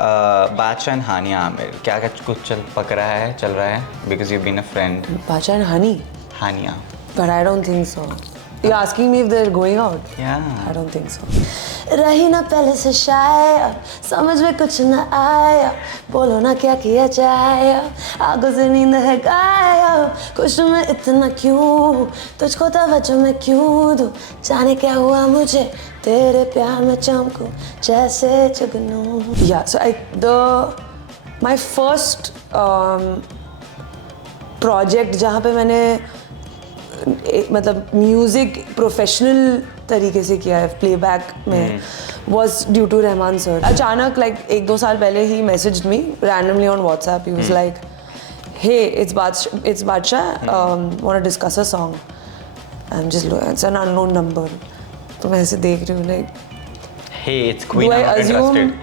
बादशाह एंड हानिया आमिर, क्या कुछ चल रहा है because you been a friend. Bacha and Honey? Haniya. But I don't think so. You're asking me if they're going out? Yeah. I don't think so. रही ना पहले से शायद समझ में कुछ न आया, बोलो ना क्या किया जाए, आगों से नींद है गायब, खुश मैं इतना क्यों, तुझको तवज्जो मैं क्यों दूं, जाने क्या हुआ मुझे तेरे प्यार में चमकूं जैसे जुगनू. Yeah, so my first project जहाँ पे मैंने मतलब म्यूज़िक प्रोफेशनल तरीके से किया है प्लेबैक में was due to Rahman sir. अचानक लाइक 1-2 साल पहले ही messaged me randomly on WhatsApp. He was like, hey, it's Badsha, want to discuss a song. I'm just it's an unknown number. तो मैं ऐसे देख रही हूँ like, hey, it's Queen, I'm not interested.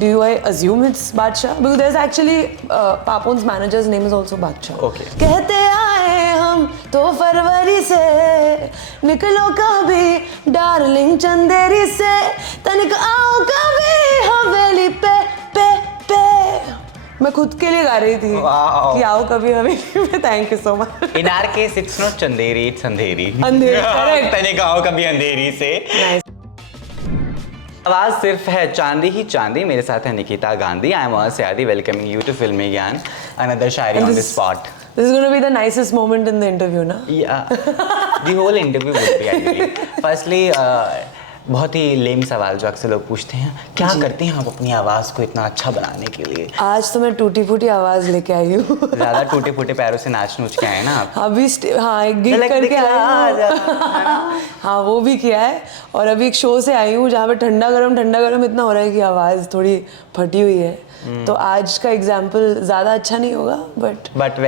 Do I assume it's Badsha? Because there's actually Papon's manager's name is also Badsha. Okay. कहते आए हम तो फरवरी से, निकलो कभी डार्लिंग चंदेरी से, तनिक आओ कभी हवेली पे पे पे. मैं खुद के लिए गा रही थी कि आओ कभी हवेली पे. Thank you so much. In our case, it's not Chanderi, it's Andheri. Andheri, correct. तनिक आओ कभी अंधेरी से. Nice. आवाज सिर्फ है चांदी ही चांदी. मेरे साथ है Nikita Gandhi. I am Sayadi, welcoming you to Filmy Gyan, another shayari on the spot. This is going to be the nicest moment in the interview, na? Yeah, the whole interview would be actually. Firstly, बहुत ही लेम सवाल जो अक्सर लोग पूछते हैं, क्या करते हैं आप अपनी आवाज़ को इतना अच्छा बनाने के लिए? आज तो मैं टूटी फूटी आवाज़ लेके आई हूँ. ज़्यादा टूटे फूटे पैरों से नाच नूच के आए ना आप? अभी हाँ एक गिग करके आई हूँ. हाँ वो भी किया है. और अभी एक शो से आई हूँ जहाँ पे ठंडा गरम इतना हो रहा है कि आवाज़ थोड़ी फटी हुई है. तो आज का एग्जाम्पल ज़्यादा अच्छा नहीं होगा बट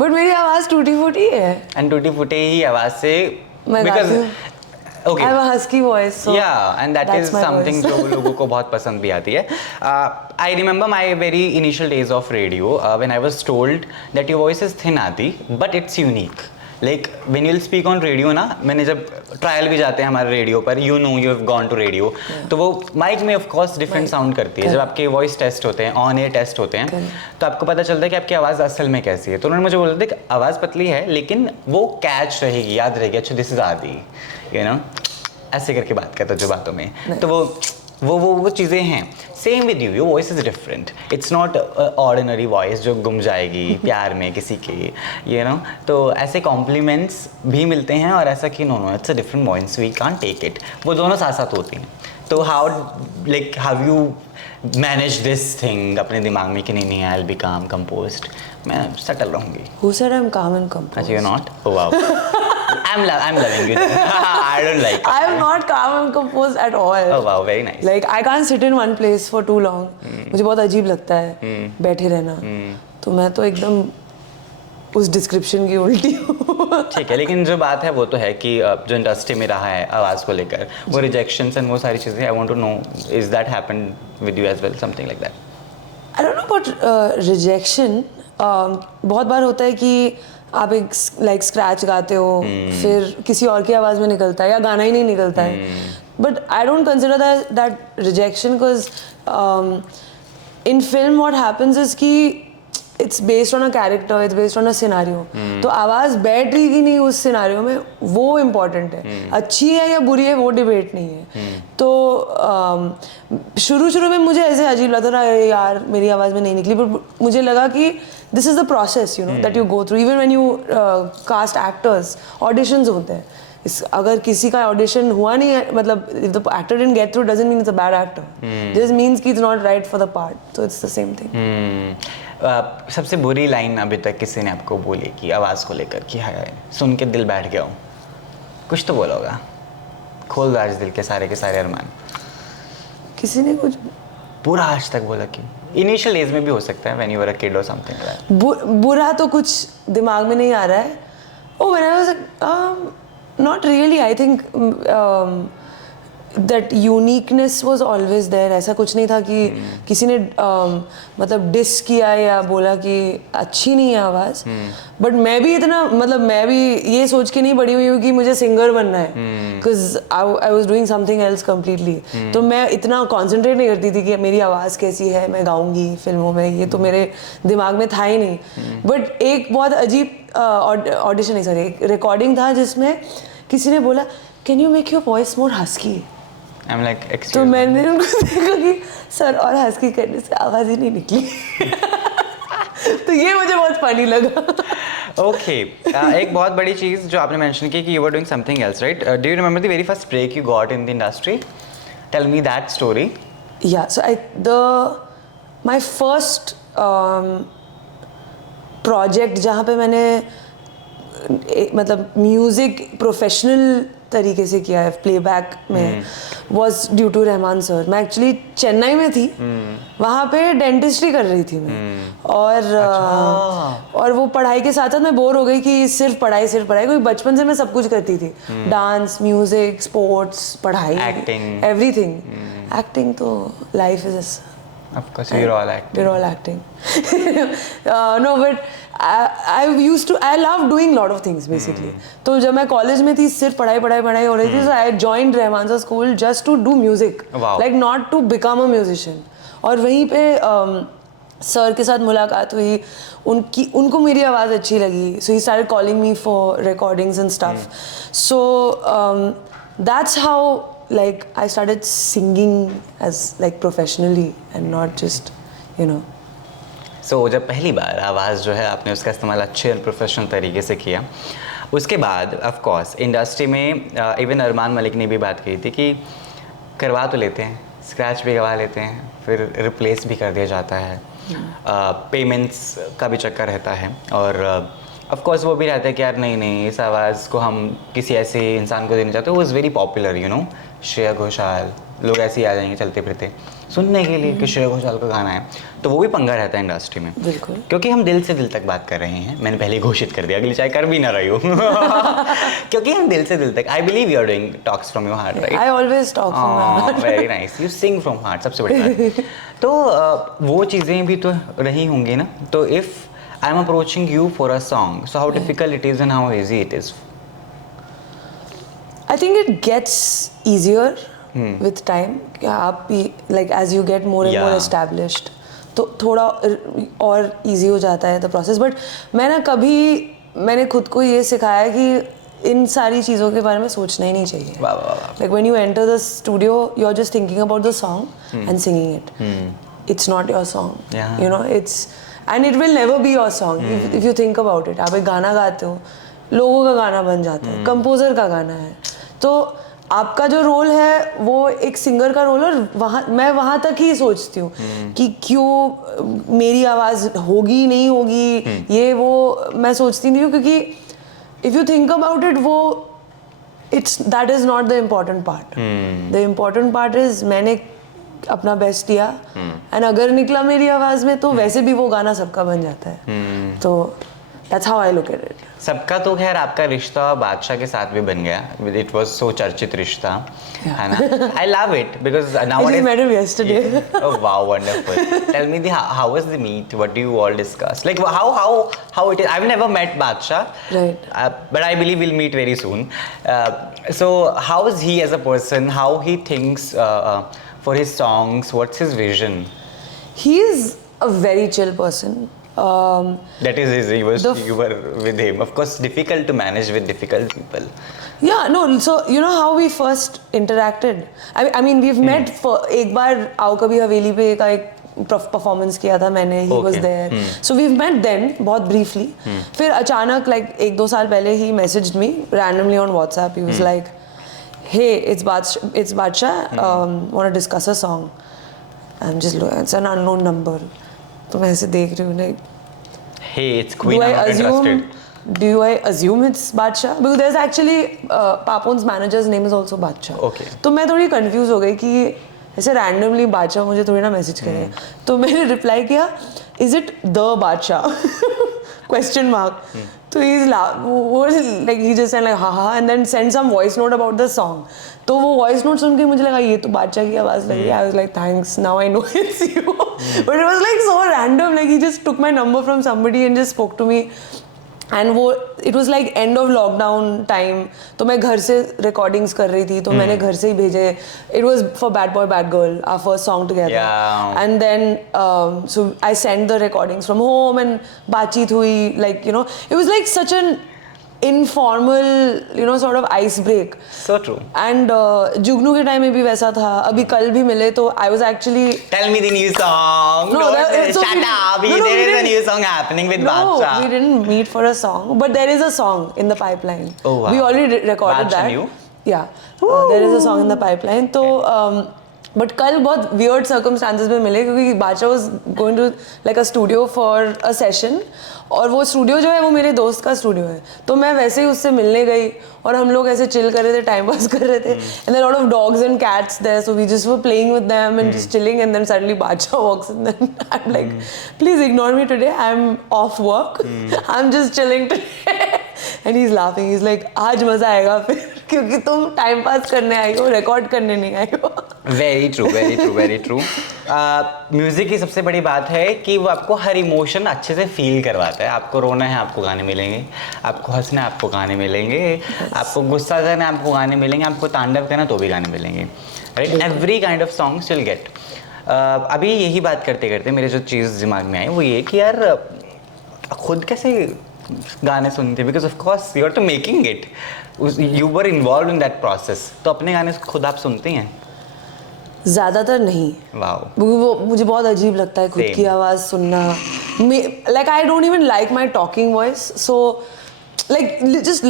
मेरी आवाज़ टूटी फूटी है. एंड टूटी फूटे ही आवाज़ से मैं गाती हूँ. Okay. I have a husky voice, so yeah, and that is something जो लोगों को बहुत पसंद भी आती है. I remember my very initial days of radio when I was told that your voice is thin आती, but it's unique. Like when you'll speak on radio ना, मैंने जब ट्रायल भी जाते हैं हमारे रेडियो पर, you know you have gone to radio, तो वो माइक में of course डिफरेंट साउंड करती है. जब आपके वॉइस टेस्ट होते हैं, ऑन एयर टेस्ट होते हैं, तो आपको पता चलता है कि आपकी आवाज़ असल में कैसी है. तो उन्होंने मुझे बोला था कि आवाज़ पतली है लेकिन वो कैच रहेगी, याद रहेगी. अच्छा दिस इज आदि, यू नो, ऐसे करके बात करता जो बातों में. तो वो चीज़ें हैं. Same with you, your voice is different. It's not ordinary voice जो गुम जाएगी प्यार में किसी के, यू नो. तो ऐसे कॉम्प्लीमेंट्स भी मिलते हैं और ऐसा कि no it's a different voice, we can't take it. वो दोनों साथ साथ होती हैं. तो how you manage this thing अपने दिमाग में कि नहीं I will be calm composed, मैं सेटल रहूँगी. Who said I'm calm and composed? अच्छा, you're not? Oh wow. I'm loving you. I don't like it. I'm not calm and composed at all. Oh wow, very nice. Like I can't sit in one place for too long. मुझे बहुत अजीब लगता है बैठे रहना. तो मैं तो एकदम उस डिस्क्रिप्शन की उल्टी हूँ. ठीक है, लेकिन जो बात है वो तो है कि जो इंडस्ट्री में रहा है आवाज़ को लेकर, वो रिजेक्शंस एंड वो सारी चीज़ें, I want to know is that happened with you as well, something like that? I don't know about rejection. बहुत बार होता है कि आप एक लाइक स्क्रैच गाते हो, फिर किसी और की आवाज़ में निकलता है या गाना ही नहीं निकलता है. But I don't consider that rejection, because in film what happens is कि it's based on a character, it's based on a scenario. तो आवाज़ बैठ रही कि नहीं उस सिनारियो में, वो इम्पॉर्टेंट है. अच्छी है या बुरी है वो डिबेट नहीं है. तो शुरू में मुझे ऐसे अजीब लगता था, यार मेरी आवाज़ में नहीं निकली. बट मुझे लगा कि this is the process, you know, that you go through. Even when you cast actors, auditions होते हैं. अगर किसी का ऑडिशन हुआ नहीं है, मतलब if the actor didn't get through doesn't mean it's a bad actor. Just means कि it's not right for the part. So it's the same thing. सबसे बुरी लाइन अभी तक किसी ने आपको बोली कि आवाज़ को लेकर कि हाय सुन के दिल बैठ गया हूँ, कुछ तो बोला होगा, खोल दो आज दिल के सारे अरमान. किसी ने कुछ पूरा आज तक बोला कि इनिशियल एज में भी हो सकता है, when you were a kid और समथिंग. बुरा तो कुछ दिमाग में नहीं आ रहा है. Oh, when I was not really. I think that uniqueness was always there. ऐसा कुछ नहीं था कि किसी ने मतलब डिस किया या बोला कि अच्छी नहीं है आवाज़. बट मैं भी इतना मतलब मैं भी ये सोच के नहीं बड़ी हुई हूँ कि मुझे सिंगर बनना है, because I was doing something else completely. तो मैं इतना कॉन्सेंट्रेट नहीं करती थी कि मेरी आवाज़ कैसी है, मैं गाऊंगी फिल्मों में, ये तो मेरे दिमाग में था ही नहीं. बट एक बहुत अजीब ऑडिशन नहीं, सॉरी, एक रिकॉर्डिंग था जिसमें किसी ने बोला can you make your voice more husky. I'm like, तो मैंने उनको देखा कि सर और हस्की करने से आवाज़ ही नहीं निकली. तो ये मुझे बहुत फनी लगा. ओके, एक बहुत बड़ी चीज़ जो आपने मेंशन की कि you were doing something else, right? Do you remember the very first break you got in the industry? Tell me that story. Yeah, so my first project जहाँ पे मैंने मतलब म्यूज़िक प्रोफेशनल तरीके से किया है प्लेबैक में, was due to Rahman sir. मैं एक्चुअली चेन्नई में थी, वहाँ पे डेंटिस्ट्री कर रही थी मैं. और वो पढ़ाई के साथ साथ मैं बोर हो गई कि सिर्फ पढ़ाई क्योंकि बचपन से मैं सब कुछ करती थी. डांस, म्यूजिक, स्पोर्ट्स, पढ़ाई, Acting. एवरीथिंग. एक्टिंग तो life is Of course, we're all acting. we're all acting. No, but I love doing lot of things basically. तो जब मैं कॉलेज में थी सिर्फ पढ़ाई हो रही थी, so I joined Rahman sir school just to do music. Wow. Like not to become a musician. और वहीं पे सर के साथ मुलाकात हुई, उनको मेरी आवाज़ अच्छी लगी, so he started calling me for recordings and stuff. So that's how like I started singing as like professionally and not just, you know. So जब पहली बार आवाज़ जो है आपने उसका इस्तेमाल अच्छे और प्रोफेशनल तरीके से किया, उसके बाद ऑफ कोर्स इंडस्ट्री में इवन अरमान मलिक ने भी बात की थी कि करवा तो लेते हैं, स्क्रैच भी गवा लेते हैं, फिर रिप्लेस भी कर दिया जाता है, पेमेंट्स का भी चक्कर रहता है, और ऑफ कोर्स वो भी रहता है कि यार नहीं इस आवाज़ को हम किसी ऐसे इंसान को देना चाहते हैं. वो is very popular, you know, Shreya Ghoshal, लोग ऐसे ही आ जाएंगे चलते फिरते सुनने के लिए कि श्रेया घोषाल का गाना है. तो वो भी पंगा रहता है इंडस्ट्री में, बिल्कुल, क्योंकि हम दिल से दिल तक बात कर रहे हैं. मैंने पहले ही घोषित कर दिया, अगली चाहे कर भी ना रही हो. क्योंकि हम दिल से दिल तक, I believe you are doing talks from your heart, right? I always talk from my heart. Very nice, you sing from heart, सबसे बड़ी बात. तो वो चीज़ें भी तो रही होंगी ना. तो if I am approaching you for a song, so how difficult it is and how easy it is? I think it gets easier with time. आप like as you get more and more established, तो थोड़ा और easy हो जाता है the process. But मैंने खुद को ये सिखाया कि इन सारी चीज़ों के बारे में सोचना ही नहीं चाहिए. Like when you enter the studio, you're just thinking about the song and singing it. It's not your song. You know, and it will never be your song if you think about it. आप एक गाना गाते हो, लोगों का गाना बन जाता है, कंपोजर का गाना है, तो आपका जो रोल है वो एक सिंगर का रोल है. और मैं वहाँ तक ही सोचती हूँ कि क्यों मेरी आवाज़ होगी नहीं होगी, ये वो मैं सोचती नहीं हूँ, क्योंकि if you think about it, वो that is not the important part. The important part is मैंने अपना बेस्ट दिया, एंड अगर निकला मेरी आवाज़ में तो वैसे भी वो गाना सबका बन जाता है. तो that's how I look at it. सबका तो खैर आपका रिश्ता बादशाह के साथ भी बन गया. It was so चर्चित रिश्ता, है ना? I love it because nowadays. I just met him yesterday. Oh wow, wonderful. Tell me how was the meet? What do you all discuss? Like how it is? I've never met Badshah. Right. But I believe we'll meet very soon. So how is he as a person? How he thinks for his songs? What's his vision? He is a very chill person. That is you were with him. Of course, difficult to manage with difficult people. Yeah, no. So you know how we first interacted. I mean, we've met for एक बार आओ कभी हवेली पे का एक performance किया था मैंने. He was there. So we've met then बहुत briefly. फिर अचानक like 1-2 साल पहले he messaged me randomly on WhatsApp. He was like, "Hey, it's Badshah. Want to discuss a song?" I'm just looking. It's an unknown number. तो मैं ऐसे देख रही हूँ like, hey, it's Queen, I'm not interested. Do I assume it's Badshah? Because there's actually Papon's manager's name is also Badshah. Okay. तो मैं थोड़ी confused हो गई कि ऐसे randomly Badshah मुझे थोड़ी ना मैसेज करेगा. तो मैंने रिप्लाई किया, is it the Badshah? Question mark. तो वो like he just said like ha and then send some voice note about the song. तो वो voice note सुन के मुझे लगा ये तो बादशाह की आवाज़ लग रही है. I was like thanks, now I know it's you. But it was like so random, like he just took my number from somebody and just spoke to me. And वो it was like end of lockdown time, तो मैं घर से recordings कर रही थी, तो मैंने घर से ही भेजे. It was for Bad Boy Bad Girl, our first song together. Yeah. And then so I sent the recordings from home and बातचीत हुई, like you know, it was like such an informal, you know, sort of ice break. So true. And जुगनू के time में भी वैसा था. अभी कल भी मिले तो I was actually Tell me the new song. No, so shut up. no, There we is a didn't- new song happening with No, Badshah. we didn't meet for a song, but there is a song in the pipeline. Oh, wow. We already recorded Badshah that. new? Yeah, there is a song in the pipeline. तो but कल बहुत weird circumstances में मिले क्योंकि बादशाह was going to like a studio for a session और वो studio जो है वो मेरे दोस्त का स्टूडियो है. तो मैं वैसे ही उससे मिलने गई और हम लोग ऐसे चिल कर रहे थे, टाइम पास कर रहे थे. And there are a lot of dogs and cats there, so we just were playing with them and just chilling. And then suddenly Badshah walks in, and I'm like, please ignore me today. I'm off work. I'm just chilling today. And he's laughing. He's like, आज मजा आएगा फिर क्योंकि तुम time pass करने आई हो, record करने नहीं आई हो. Very true very true very true. Music की सबसे बड़ी बात है कि वो आपको हर इमोशन अच्छे से फील करवाता है. आपको रोना है आपको गाने मिलेंगे, आपको हंसना है आपको गाने मिलेंगे, आपको गुस्सा करना है आपको गाने मिलेंगे, आपको तांडव करना तो भी गाने मिलेंगे. Right, every kind of songs will get. अभी यही बात करते करते मेरे जो चीज़ दिमाग में आई वो ये कि यार खुद कैसे गाने सुनते, because of course you are too making it, you were involve in that process. तो अपने गाने खुद आप सुनते हैं? ज़्यादातर नहीं. वाओ. वो मुझे बहुत अजीब लगता है खुद Same. की आवाज़ सुनना. Like I don't even like my talking voice. So like just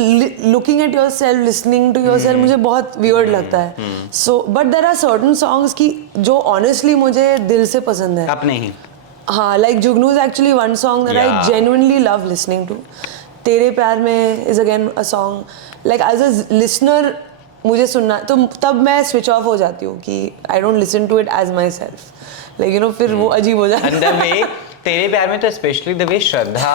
looking at yourself, listening to yourself मुझे बहुत वियर्ड लगता है. So but there are certain songs की जो ऑनेस्टली मुझे दिल से पसंद है. अपने ही. हाँ, like Jugnu is actually one song that Yeah. I genuinely love listening to. तेरे प्यार में is again a song like as a listener मुझे सुनना तो तब मैं switch off हो जाती हूँ कि I don't listen to it as myself. Like you know फिर वो अजीब हो जाता है. And the way तेरे प्यार में तो especially the way Shraddha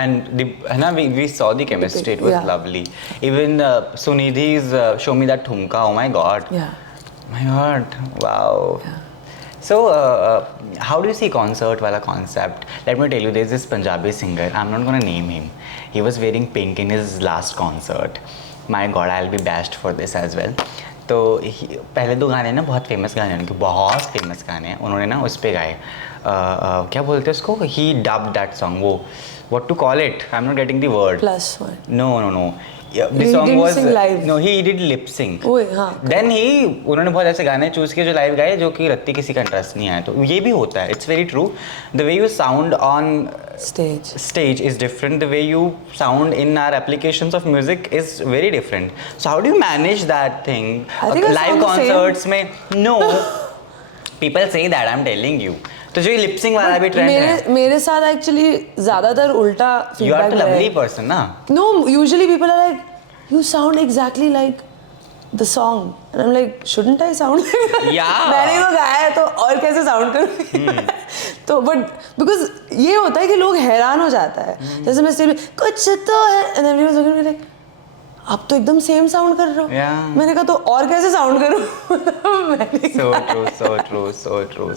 and the है ना we saw the chemistry, it was Yeah. lovely. Even Sunidhi's Show Me That Thumka, oh my god. Yeah. My god, wow. So, how do you see concert wala concept? Let me tell you, there's this Punjabi singer. I'm not gonna name him. He was wearing pink in his last concert. My God, I'll be bashed for this as well. तो पहले दो गाने ना बहुत famous गाने हैं उनके, बहुत फेमस गाने हैं. उन्होंने ना उस पे गाए क्या बोलते हैं उसको, he dubbed that song. वो what to call it? I'm not getting the word. +1. No. Yeah, the He song didn't was sing live. no, he did lip sync. ओए हाँ. Then उन्होंने बहुत ऐसे गाने चूज किए जो लाइव गाए जो कि रत्ती किसी का इंटरेस्ट नहीं आया. तो ये भी होता है. It's very true. The way you sound on stage is different. The way you sound in our applications of music is very different. So how do you manage that thing? I think I Live sound the same. concerts में no. People say that, I'm telling you. तो जो ये lip sync वाला भी trend है. मेरे साथ actually ज़्यादातर उल्टा You are फीडबैक the है. lovely person ना. No, usually people are like, you sound exactly like the song. And I'm like, shouldn't I sound like that? Yeah. मैंने तो गाया है तो और कैसे sound करूँ? तो but because ये होता है कि लोग हैरान हो जाता है. जैसे मैं स्टेज पे कुछ तो है and everyone's looking at me like, आप तो एकदम सेम साउंड कर रहे हो. Yeah. मैंने कहा तो और कैसे साउंड करूँ? So true.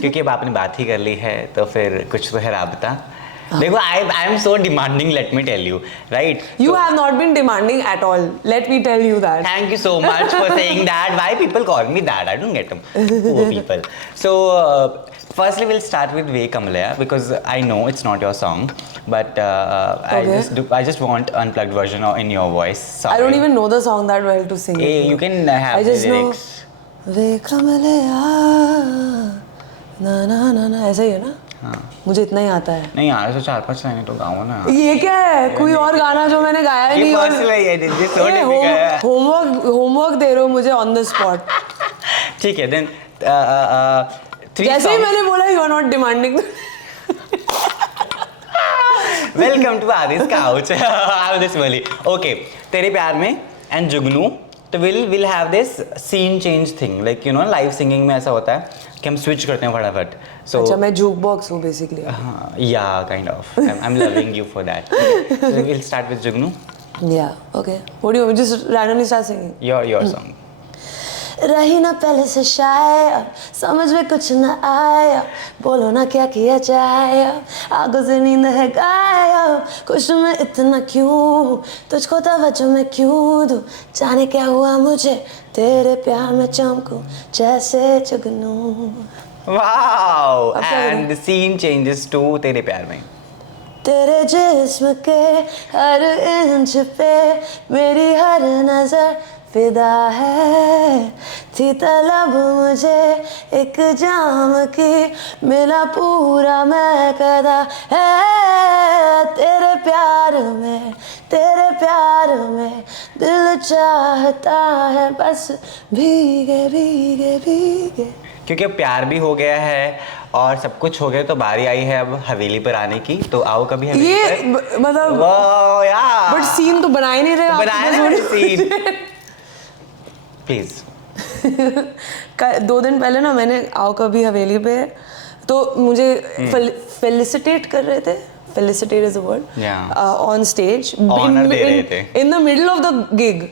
क्योंकि अब आपने बात ही कर ली है तो फिर कुछ तो है राबता. देखो I am so demanding, let me tell you, right? You have not been demanding at all. Let me tell you that. Thank you so much for saying that. Why people call me that? I don't get them. Poor people. So firstly we'll start with Ve Kamalaya because I know it's not your song, but Okay. I just want unplugged version in your voice. Sorry. I don't even know the song that well to sing. Hey, it. you can have I the just know lyrics. वे कमलया ना ना ऐसा ही है ना. हाँ. मुझे इतना ही आता है. नहीं यार, ऐसे 4-5 लाइनें तो गाओ ना. ये क्या है? कोई और गाना जो मैंने गाया ही नहीं. और होमवर्क दे रहे हो मुझे ऑन द स्पॉट. ठीक है, देन जैसे ही मैंने बोला you are not demanding. Welcome to Aadi's couch. This वाली ओके. तेरे प्यार में एंड जुगनू तो will have this scene change thing, like you know live singing में ऐसा होता है. कि हम स्विच करते हैं फटाफट. So अच्छा मैं जूक बॉक्स हूँ basically. yeah, kind of. I'm loving you for that. So we'll start with Jugnu. Yeah, okay. What do you just randomly start singing? Your song. रही ना पहले से शायद समझ में कुछ न आया, बोलो ना क्या किया जाए, आगों से नींद है गायब, खुश मैं इतना क्यों, तुझको तवज्जो मैं क्यों दूं, जाने क्या हुआ मुझे तेरे प्यार में चमकूं जैसे जुगनू. Wow! अब क्या And the scene changes to तेरे प्यार में. तेरे जिस्म के हर इंच पे मेरी हर नजर फिदा है, थी तलब मुझे एक जाम की, मिला पूरा मैं कदा है, तेरे प्यार में दिल चाहता है बस भीगे भीगे भीगे. क्योंकि अब प्यार भी हो गया है और सब कुछ हो गया, तो बारी आई है अब हवेली पर आने की. तो आओ कभी हवेली ये पर. मतलब वाह यार. बट सीन तो बना ही नहीं रहे आप. बनाया ना सीन. प्लीज. 2 दिन पहले ना मैंने आओ कभी हवेली पे, तो मुझे फेलिसिटेट कर रहे थे. Felicitate is a word. On stage Honor दे रहे थे. इन the middle of the gig.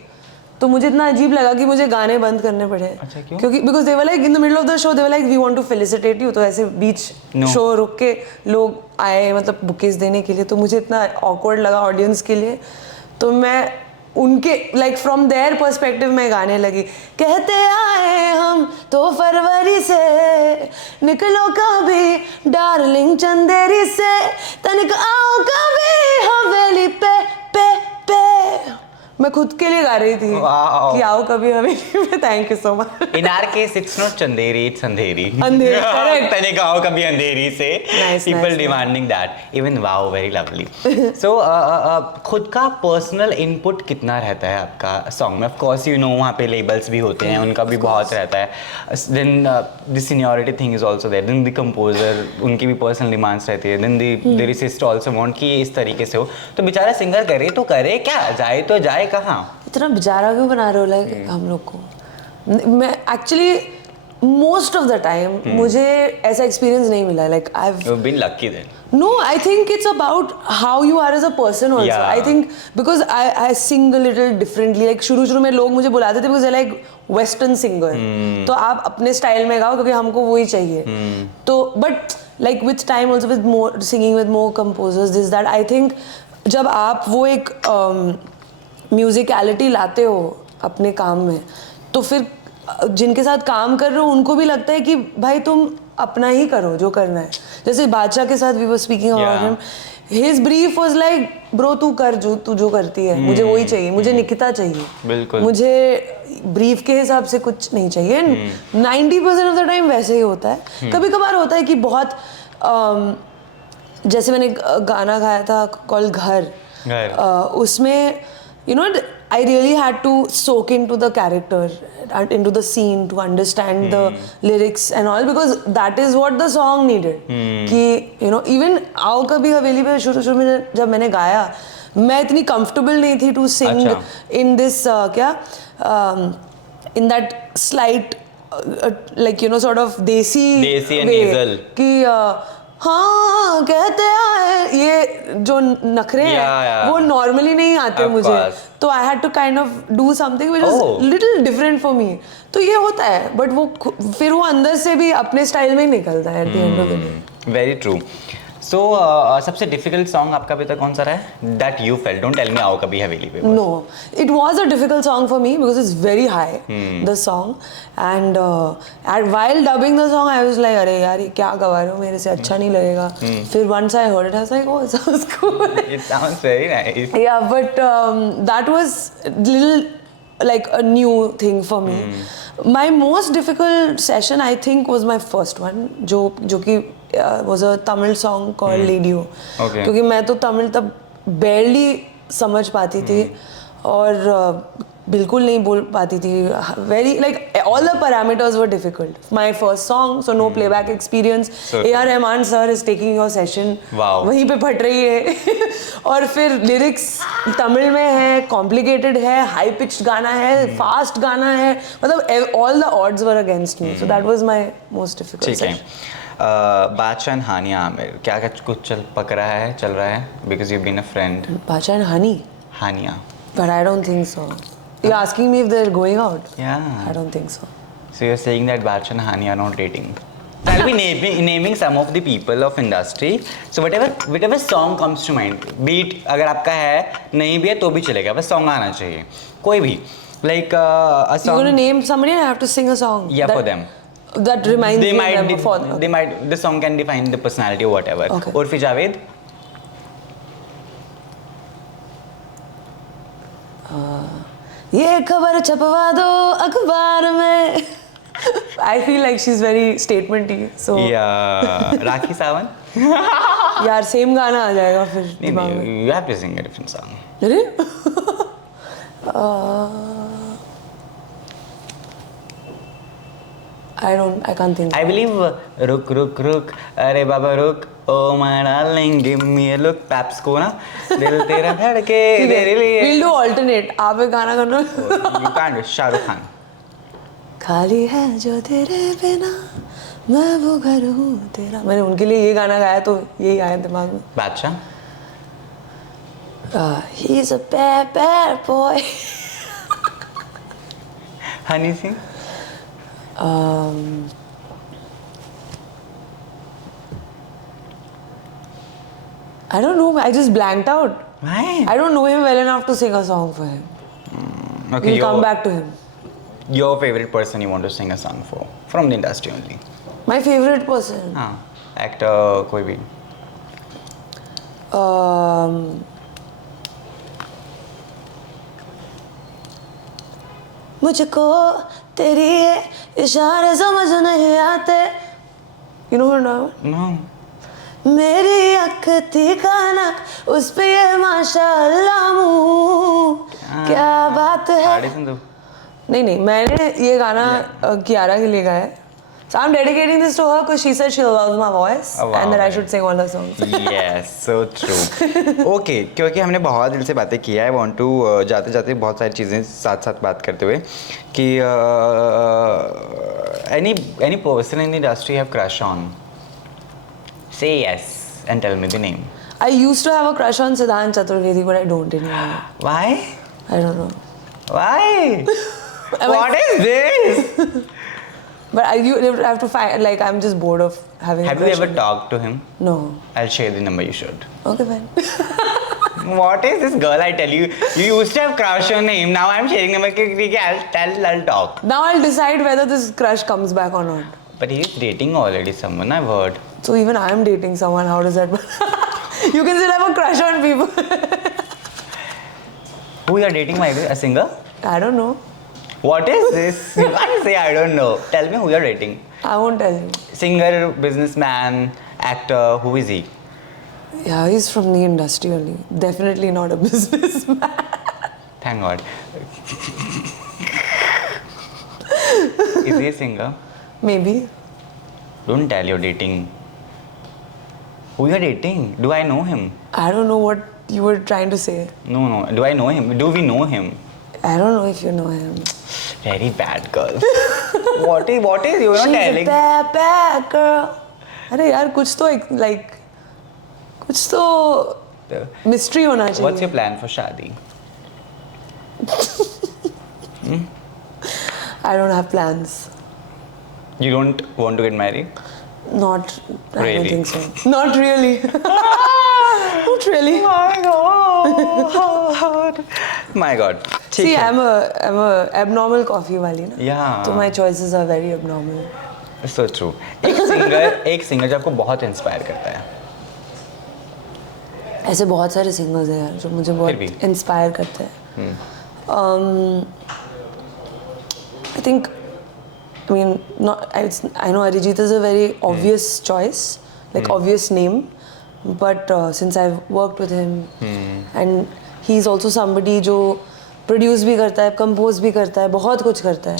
तो मुझे इतना अजीब लगा कि मुझे गाने बंद करने पड़े. अच्छा क्यों? क्योंकि because they were like in the middle of the show they were like we want to felicitate you. तो ऐसे बीच शो रुक के लोग आए मतलब बुकेज देने के लिए, तो मुझे इतना ऑकवर्ड लगा ऑडियंस के लिए. तो मैं उनके लाइक फ्रॉम देयर पर्सपेक्टिव में गाने लगी. कहते आए हम तो फरवरी से, निकलो कभी डार्लिंग चंदेरी से, तनिक आओ कभी हवेली पे पे पे. मैं खुद के लिए गा रही थी कि आओ कभी हवेली पे. Thank you so much. In our case, it's not Chanderi, it's Andheri. Andheri, correct. तने कहो कभी अंधेरी से. Nice, People nice, demanding that. Even wow, very lovely. So खुद का personal input कितना रहता है आपका song में? Of course, you know वहाँ पे labels भी होते हैं, उनका भी बहुत रहता है. Then the seniority thing is also there. Then the composer, उनकी भी personal demands रहती है. Then the lyricist also want कि इस तरीके से हो. तो बेचारा सिंगर करे तो करे क्या? जाए तो जाए कहाँ? इतना बेचारा क्यों बना रहे हो लाइक हम लोग को? मैं actually most of the time मुझे ऐसा एक्सपीरियंस नहीं मिला. Like I have You've been lucky then. No, I think it's about how you are as a person also. Yeah. I think because I sing a little differently. Like शुरू में लोग मुझे बुलाते थे because I like western singer. तो आप अपने style में गाओ क्योंकि हमको वही चाहिए. तो but like with time also with more singing with more composers this that I think जब आप वो एक म्यूजिकलिटी लाते हो अपने काम में, तो फिर जिनके साथ काम कर रहे हो उनको भी लगता है कि भाई तुम अपना ही करो जो करना है. जैसे बादशाह के साथ we were speaking about him. His brief was like bro तू कर जो तू जो करती है, मुझे वही चाहिए, मुझे निकिता चाहिए. बिल्कुल. मुझे ब्रीफ के हिसाब से कुछ नहीं चाहिए. 90% ऑफ द टाइम वैसे ही होता है. कभी कभार होता है कि बहुत जैसे मैंने गाना गाया था कॉल घर. उसमें you know I really had to soak into the character and into the scene to understand the lyrics and all because that is what the song needed. कि you know even आओ कभी हवेली पे शुरू में जब मैंने गाया, मैं इतनी comfortable नहीं थी to sing in this in that slight like you know sort of देसी and nasal कि हाँ कहते हैं ये जो नखरे हैं वो नॉर्मली नहीं आते मुझे. तो I had to kind of do something which is little different for me. तो ये होता है बट वो फिर वो अंदर से भी अपने स्टाइल में ही निकलता है at the end of the day. Very true. So सबसे डिफिकल्ट सॉन्ग आपका अभी तक कौन सा रहा है that you felt? Don't tell me आओ कभी हवेली पे. No, it was a difficult song for me because it's very high the song and while dubbing the song I was like अरे यार ये क्या गवा रहे हो, मेरे से अच्छा नहीं लगेगा. फिर once I heard it I was like oh it sounds cool. It sounds very nice. Yeah but that was little like a new thing for me. My most difficult session I think was my first one जो कि was a Tamil song called Ledio. क्योंकि मैं तो तमिल तब barely समझ पाती थी और बिल्कुल नहीं बोल पाती थी. Very like all the parameters were difficult. My first song, so no playback experience. So A.R. Rahman sir is taking your session. Wow. वहीं पे फट रही है. और फिर lyrics तमिल में है, complicated है, high pitched गाना है, fast गाना है. मतलब all the odds were against me. So that was my most difficult ठीक है. session. बादशाह एंड हानिया आमिर क्या कुछ चल रहा है because you been a friend. Bacha and Honey. Haniya. But I don't think so. You're asking me if they're going out? Yeah. I don't think so. So you're saying that Bacha and Hani are not dating. So I'll be naming some of the people of industry. So whatever song comes to mind, beat अगर आपका है नहीं भी है तो भी चलेगा, बस song आना चाहिए कोई भी. Like a song. You're gonna name somebody and I have to sing a song. Yeah, for them. That reminds me of them. For them. The song can define the personality or whatever. Okay. Urfi Javed. ये खबर छपवा दो अखबार में. I feel like she's very statementy. So Yeah. Rakhi Sawant. यार same गाना आ जाएगा फिर दिमाग में. You have to sing a different song. अरे? I can't think. I believe रुक रुक रुक अरे बाबा रुक oh my darling give me a look paps को ना दिल तेरा धड़के तेरे लिए. We'll do alternate. आप एक गाना करना. You can't. शाहरुख खान. खाली है जो तेरे बिना मैं वो घर हूँ तेरा. मैंने उनके लिए ये गाना गाया तो यही आया दिमाग में. बादशाह. He's a bad bad boy. Honey Singh. I don't know. I just blanked out. Why? I don't know him well enough to sing a song for him. Okay, We'll come back to him. Your favorite person you want to sing a song for from the industry only. My favorite person. हाँ. Actor कोई भी. मुझको तेरी ये इशारे समझ नहीं आते. You know her now? No. मेरी अख थी कानक उस पे ये माशाअल्लाह मुँह. क्या बात है. साड़ी सिंधु. नहीं मैंने ये गाना कियारा के लिए गाया है. So I'm dedicating this to her because she said she loves my voice Oh, wow. and that I should sing all her songs. Yes, so true. Okay, क्योंकि हमने बहुत दिल से बातें किया है. Want to जाते जाते बहुत सारी चीज़ें साथ साथ बात करते हुए कि any person in the industry you have crush on. Say yes and tell me the name. I used to have a crush on Siddhant Chaturvedi, but I don't anymore. Why? I don't know. Why? What is this? But you have to find, like, I'm just bored of having Have a you crush ever on talked to him? No. I'll share the number. You should. Okay, fine. What is this girl? I tell you, you used to have crush on him. Now I'm sharing number. I'll talk. Now I'll decide whether this crush comes back or not. But he's dating already someone. I've heard. So even I'm dating someone. How does that work? You can still have a crush on people. Who you are dating, by the way? A singer? I don't know. What is this? You can't say I don't know. Tell me who you're dating. I won't tell you. Singer, businessman, actor. Who is he? Yeah, he's from the industry only. Definitely not a businessman. Thank God. Is he a singer? Maybe. Don't tell you're dating. Who you're dating? Do I know him? I don't know what you were trying to say. No. Do I know him? Do we know him? I don't know if you know him. Very bad girl. What is you're not She's telling? a bad, bad girl. अरे यार कुछ तो like कुछ तो mystery होना चाहिए. What's your plan for shadi? I don't have plans. You don't want to get married? Not. I Really? don't think so. Not really. Not really. My God. See, I'm a abnormal coffee वाली ना. Yeah. So my choices are very abnormal. So true. एक singer जो आपको बहुत inspire करता है. ऐसे बहुत सारे सिंगर्स हैं यार जो मुझे फिर भी? बहुत इंस्पायर करते हैं. I think, I mean, I know Arijit is a very obvious choice, like obvious name, but since I've worked with him, and he's also somebody जो प्रोड्यूस भी करता है, कंपोज भी करता है, बहुत कुछ करता है.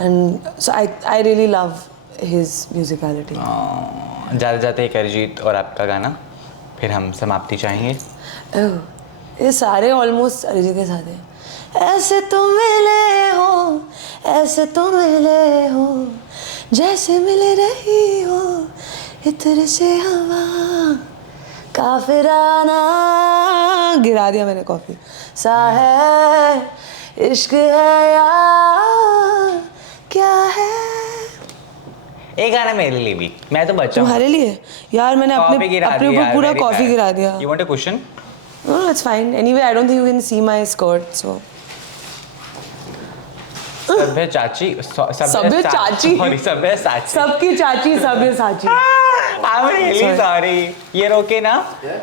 And so I really love his musicality. जाते जाते एक अरिजीत और आपका गाना, फिर हम समाप्ति चाहेंगे. ये सारे ऑलमोस्ट अरिजीत के साथ हैं. ऐसे तो मिले हो, ऐसे तो मिले हो, जैसे मिल रही हो इत्र से हवा, काफिराना. गिरा दिया मैंने कॉफी. सा है इश्क है या क्या है. एक गाना मेरे लिए भी, मैं तो बच्चा हूँ. तुम्हारे लिए यार मैंने अपने ऊपर पूरा कॉफी गिरा दिया. You want a cushion? No, it's fine. Anyway, I don't think you can see my skirt, so. सभ्य चाची, सभ्य चाची? सॉरी, सभ्य साची. सबकी चाची सभ्य साची. I'm really sorry. ये रोके ना.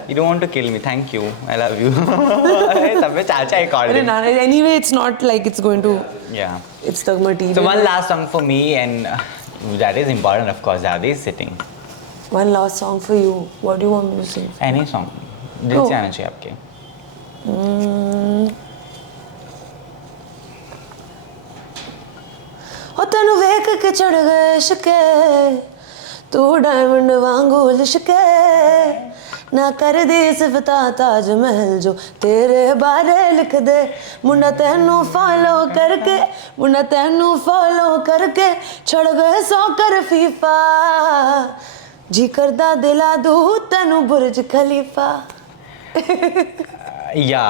You don't want to kill me. Thank you. I love you. सभ्य चाचा I called अरे him. ना, anyway, it's not like it's going to. Yeah. It's the material. So one last song for me, and that is important, of course. Dadi is sitting. One last song for you. What do you want me to sing? Any song. दिल Oh. से आना चाहिए आपके. ओ तेनू वेख के चढ़ गए शके, तू डायमंड वांगू लिशके, ना कर दी सिफता ताज महल जो तेरे बारे लिख दे. मुंडा तेनू फॉलो करके, मुंडा तेनू फॉलो करके चढ़ गए 100 कर फीफा, जी करदा दिला दू तेनू बुर्ज खलीफा. Yeah.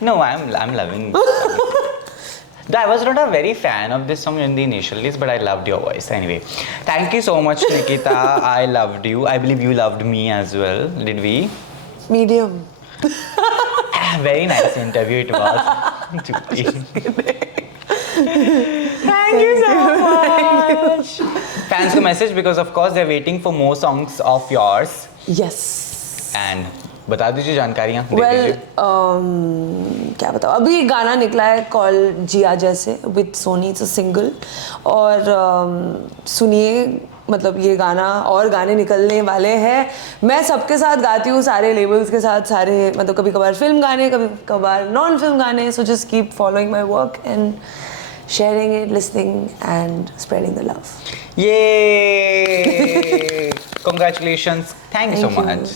No, I'm loving. I was not a very fan of this song in the initial days, but I loved your voice anyway. Thank you so much, Nikita. I loved you. I believe you loved me as well. Did we? Medium. Very nice interview it was. Thank you so much. Fans को message because of course they're waiting for more songs of yours. Yes. And बता दीजिए जानकारियाँ. Well, क्या बताओ, अभी गाना निकला है कॉल जिया जैसे with Sony. It's a single. और सुनिए, मतलब ये गाना और गाने निकलने वाले हैं. मैं सबके साथ गाती हूँ, सारे लेबल्स के साथ, सारे मतलब कभी कभार फिल्म गाने, कभी कभार नॉन फिल्म गाने. So just keep following my work and sharing it, listening and spreading the love. Yay! Congratulations. Thank you so much.